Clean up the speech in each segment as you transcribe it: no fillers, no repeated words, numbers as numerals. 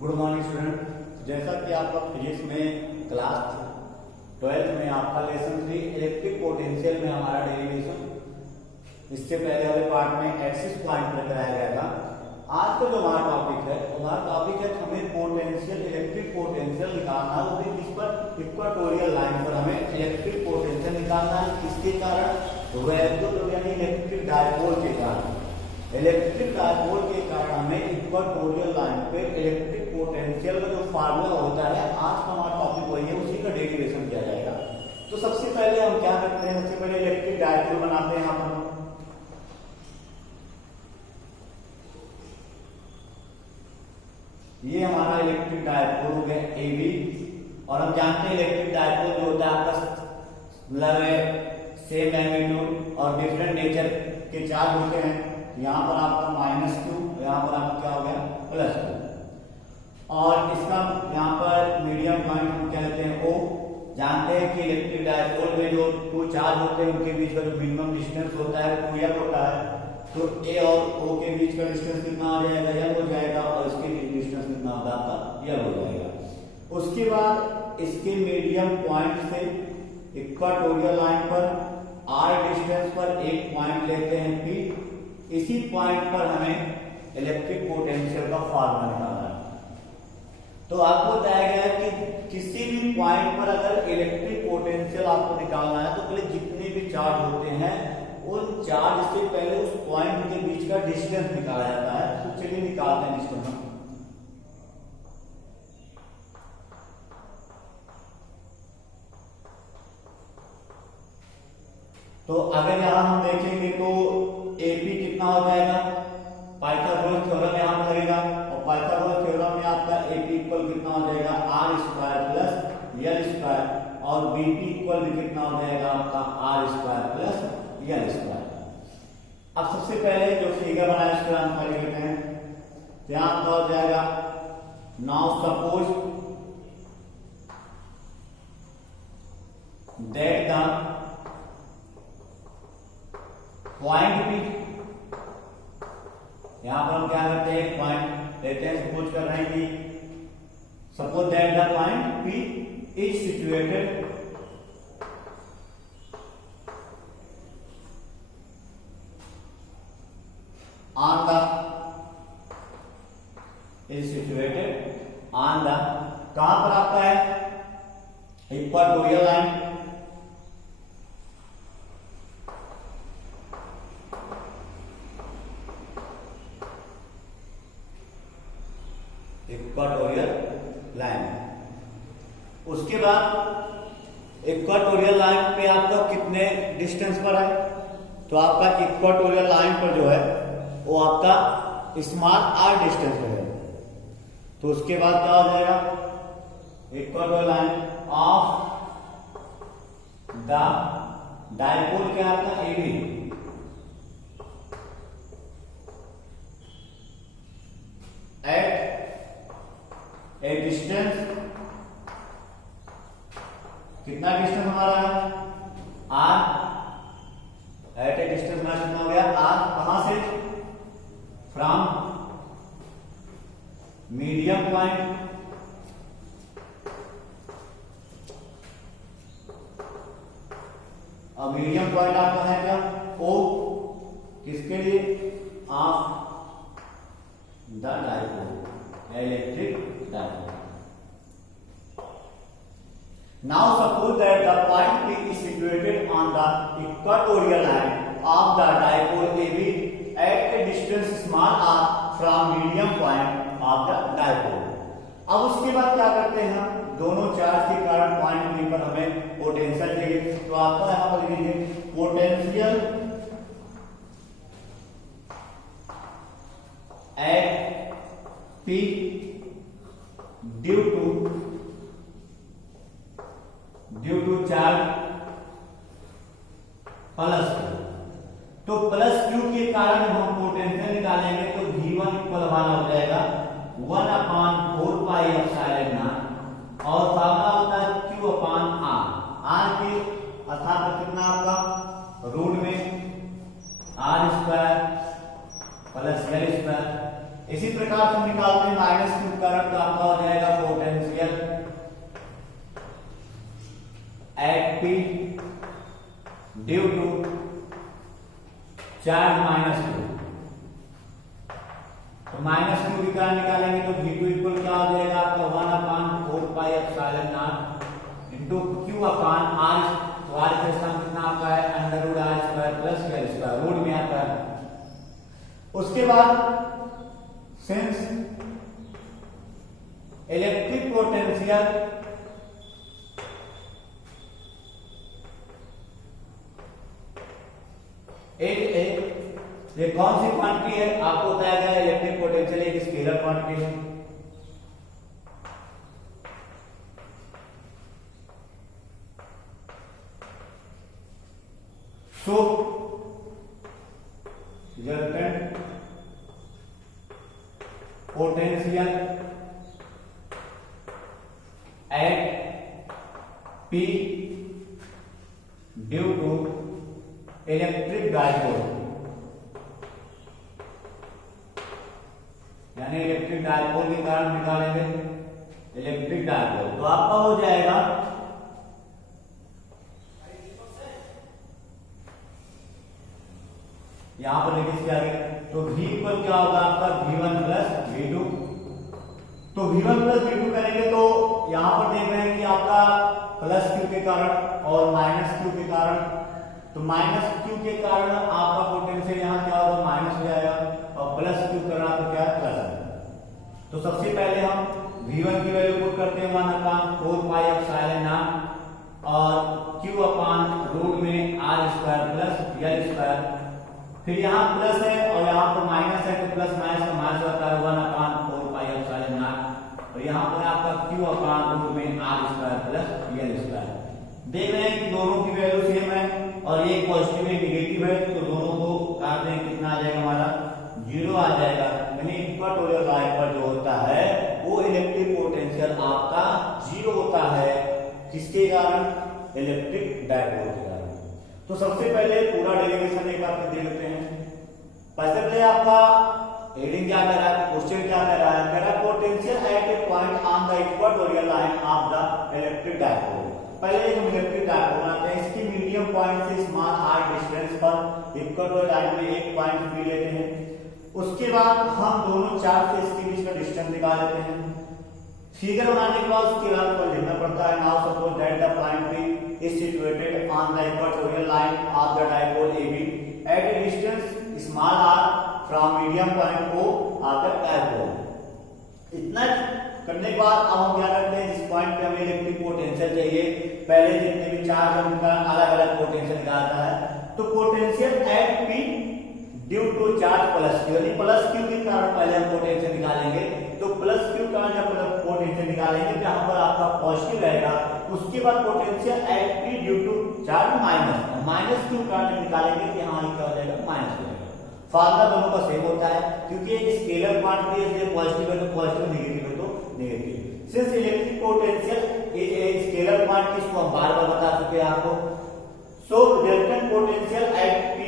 Good morning student. जैसा कि आपका फिजिक्स में क्लास 12th में आपका लेसन 3 इलेक्ट्रिक पोटेंशियल में हमारा डेरिवेशन इससे पहले वाले पार्ट में एक्सिस पॉइंट पर कराया गया था। आज का जो हमारा टॉपिक है हमें पोटेंशियल इलेक्ट्रिक पोटेंशियल निकालना है, वो भी इस पर इक्वाटोरियल लाइन पर हमें इलेक्ट्रिक पोटेंशियल निकालना है। किसके कारण? वैद्युत यानी इलेक्ट्रिक डायपोल के कारण। इलेक्ट्रिक डायपोल के कारण हमें इक्वाटोरियल लाइन पे इलेक्ट्रिक पोटेंशियल का जो फार्मूला होता है, आज का हमारा टॉपिक वही है, उसी का डेरिवेशन किया जाएगा। तो सबसे पहले हम क्या करते हैं, सबसे पहले इलेक्ट्रिक डायपोल बनाते हैं। यहाँ पर ये हमारा इलेक्ट्रिक डायपोल हो गया AB, और हम जानते हैं इलेक्ट्रिक डायपोल जो होता है आपका मतलब सेम मैग्नीट्यूड और डिफरेंट नेचर के चार्ज होते हैं। यहाँ पर आपका -q, यहाँ पर आपका क्या हो गया +q, और इसका यहाँ पर मीडियम पॉइंट हम क्या लेते हैं O। जानते हैं कि इलेक्ट्रिक डायपोल में जो दो चार्ज होते हैं उनके बीच का जो मिनिमम डिस्टेंस होता है 2l होता है। तो A और O के बीच का डिस्टेंस कितना हो जाएगा, l हो जाएगा, और इसके बीच डिस्टेंस कितना होगा आपका l हो जाएगा। उसके बाद इसके मीडियम पॉइंट से इक्वाटोरियल लाइन पर r डिस्टेंस पर एक पॉइंट लेते हैं P। इसी पॉइंट पर हमें इलेक्ट्रिक पोटेंशियल का फार्मूला निकालना है। तो आपको बताया गया है कि किसी भी पॉइंट पर अगर इलेक्ट्रिक पोटेंशियल आपको निकालना है तो पहले जितने भी चार्ज होते हैं उन चार्ज से पहले उस पॉइंट के बीच का डिस्टेंस निकाला जाता है। तो चलिए निकालते हैं डिस्टेंस। तो अगर यहां हम देखेंगे तो AP कितना हो जाएगा, पाइथागोरस थ्योरम यहां पर लगेगा, और पाइथागोरस थ्योरम में आपका AP इक्वल कितना हो जाएगा r² + l², और BP इक्वल भी कितना हो जाएगा आपका r² + l²। अब सबसे पहले जो फिगर बनाया उसका हम पहले लेते हैं। यहां क्या हो जाएगा, now suppose that the point P, यहां पर हम क्या करते हैं, पॉइंट लेते हैं, सपोज कर रहे हैं कि suppose that the point P is situated on the कहां पर आपका है, इक्वाटोरियल लाइन। Equatorial line. उसके बाद इक्वाटोरियल लाइन पे आपका कितने डिस्टेंस पर है, तो आपका इक्वाटोरियल लाइन पर जो है वो आपका स्मॉल r डिस्टेंस पर है। तो उसके बाद क्या हो जाएगा, equatorial line of the dipole क्या आपका AB एट ए डिस्टेंस, कितना डिस्टेंस हमारा है r, एट ए डिस्टेंस हमारा कितना हो गया r, कहां से, फ्रॉम मीडियम पॉइंट और मीडियम पॉइंट आपका है क्या O, किसके लिए, of the dipole electric dipole. Now suppose that the point P is situated on the equatorial line of the dipole AB at a distance small r from medium point of the dipole। अब उसके बाद क्या करते हैं हम, दोनों charge के कारण पॉइंट P पर हमें पोटेंशियल चाहिए। तो आपका यहां पर लिखेंगे potential at P due to charge +q। तो +q के कारण हम पोटेंशियल निकालेंगे, तो V1 इक्वल हमारा हो जाएगा 1/4πε0, और फार्मूला होता है Q/R। R के अर्थात कितना आपका रूट में r² + l² इसी प्रकार से निकालते हैं माइनस क्यू करंट, तो आपका हो जाएगा potential at P due to charge minus q. तो माइनस क्यू की करंट निकालेंगे तो V2 इक्वल क्या हो जाएगा आपका 1/4πε0 इंटू क्यू अपान आर। तो आर का स्थान कितना आपका है √r² प्लस l², रूट में आता है। उसके बाद सिंस इलेक्ट्रिक पोटेंशियल ये कौन सी क्वांटिटी है आपको बताया गया, इलेक्ट्रिक पोटेंशियल एक स्केलर क्वांटिटी है। So resultant potential at P due to electric dipole, यानी इलेक्ट्रिक डायपोल के कारण निकालेंगे इलेक्ट्रिक डायपोल। तो आपका हो जाएगा यहां पर लिख दिया गया। तो V इक्वल क्या होगा आपका V1 प्लस V2। तो V1 प्लस V2 करेंगे तो यहां पर देख रहे हैं कि आपका प्लस Q के कारण और माइनस Q के कारण, तो माइनस Q के कारण आपका पोटेंशियल यहाँ क्या होगा माइनस हो जाएगा और प्लस Q करना तो क्या है प्लस। तो सबसे पहले हम V1 की वैल्यू पुट करते हैं 1/4πε0 और Q अपान रूट में r² प्लस l²। फिर यहाँ प्लस है और यहाँ पर माइनस है तो प्लस माइनस का माइनस होता है 1/4πε0 और यहाँ पर आपका Q अपान रूट में r² प्लस l²। देख रहे हैं कि दोनों की वैल्यू सेम है और एक पॉजिटिव एक नेगेटिव है, तो दोनों को काटते हैं कितना आ जाएगा हमारा 0 आ जाएगा। यानी इक्वेटोरियल लाइन पर जो होता है वो इलेक्ट्रिक पोटेंशियल आपका 0 होता है, किसके कारण इलेक्ट्रिक डायपोल के कारण। तो सबसे पहले पूरा डेरिवेशन एक बार देख लेते हैं। पहले आपका हेडिंग क्या कर रहा है, क्वेश्चन क्या कर रहा है, कह रहा है potential at A point on the equatorial line of the electric dipole. पहले हम इलेक्ट्रिक डायपोल बनाते हैं, इसकी मीडियम पॉइंट से स्मॉल r डिस्टेंस पर इक्वेटोरियल लाइन में एक पॉइंट भी लेते हैं। उसके बाद हम दोनों चार्ज से इसके बीच का डिस्टेंस निकाल लेते हैं। फिगर बनाने के बाद उसके बाद पर लिखना पड़ता है now suppose that the point P is situated on the equatorial line of the dipole AB at a distance small r from medium point O of the dipole। इतना करने के बाद अब हम क्या करते हैं, जिस पॉइंट पे हमें इलेक्ट्रिक पोटेंशियल चाहिए, पहले जितने भी चार्ज है उनका अलग अलग पोटेंशियल निकालता है। तो potential at P due to charge plus Q, यानी प्लस Q के कारण पहले हम पोटेंशियल निकालेंगे। तो प्लस Q का जब पोटेंशियल निकालेंगे जहां पर आपका पॉजिटिव रहेगा, उसके बाद potential at P due to charge minus Q का जब निकालेंगे कि हाँ क्या हो जाएगा माइनस हो जाएगा। फार्मूला दोनों का सेम होता है क्योंकि एक स्केलर क्वांटिटी है, इसलिए पॉजिटिव है तो पॉजिटिव, नेगेटिव है तो negative. Since electric potential is a scalar quantity, इसको हम बार-बार बता चुके हैं आपको। So resultant potential at P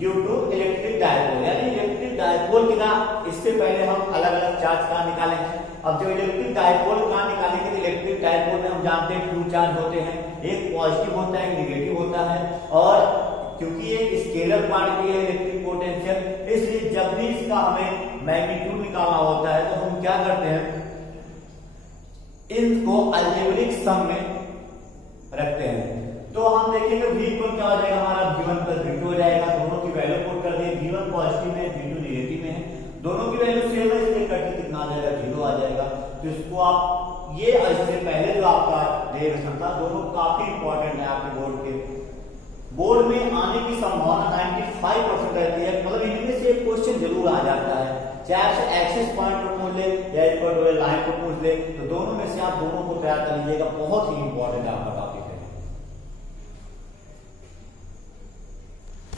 due to electric dipole, यानी इलेक्ट्रिक डायपोल की ना इससे पहले हम अलग अलग चार्ज कहाँ निकालेंगे। अब जो इलेक्ट्रिक डायपोल कहाँ निकालेंगे, तो इलेक्ट्रिक डायपोल में हम जानते हैं 2 चार्ज होते हैं, एक पॉजिटिव होता है एक नेगेटिव होता है। और क्योंकि एक स्केलर क्वांटिटी है इलेक्ट्रिक पोटेंशियल, इसलिए जब भी इसका हमें मैग्नीट्यूड निकालना होता है तो हम क्या करते हैं, इनको अलजेब्रिक सम में रखते हैं। तो हम देखेंगे V इक्वल क्या हो जाएगा हमारा V1 प्लस V2 हो जाएगा। दोनों की वैल्यू पुट कर दें, V1 पॉजिटिव में V2 नेगेटिव में है, दोनों की वैल्यू सेम है, इसलिए करके कितना आ जाएगा 0 आ जाएगा। तो इसको आप ये इससे पहले जो आपका डेरिवेशन था दोनों काफी इंपॉर्टेंट है आपके बोर्ड में आने की संभावना 95% रहती है, मतलब इनमें से एक क्वेश्चन जरूर आ जाता है, चाहे आपसे एक्सिस पॉइंट पर पूछ ले या इक्वेटोरियल लाइन पर पूछ ले, तो दोनों में से आप दोनों को तैयार कर लीजिएगा, बहुत ही इंपॉर्टेंट है आपका टॉपिक।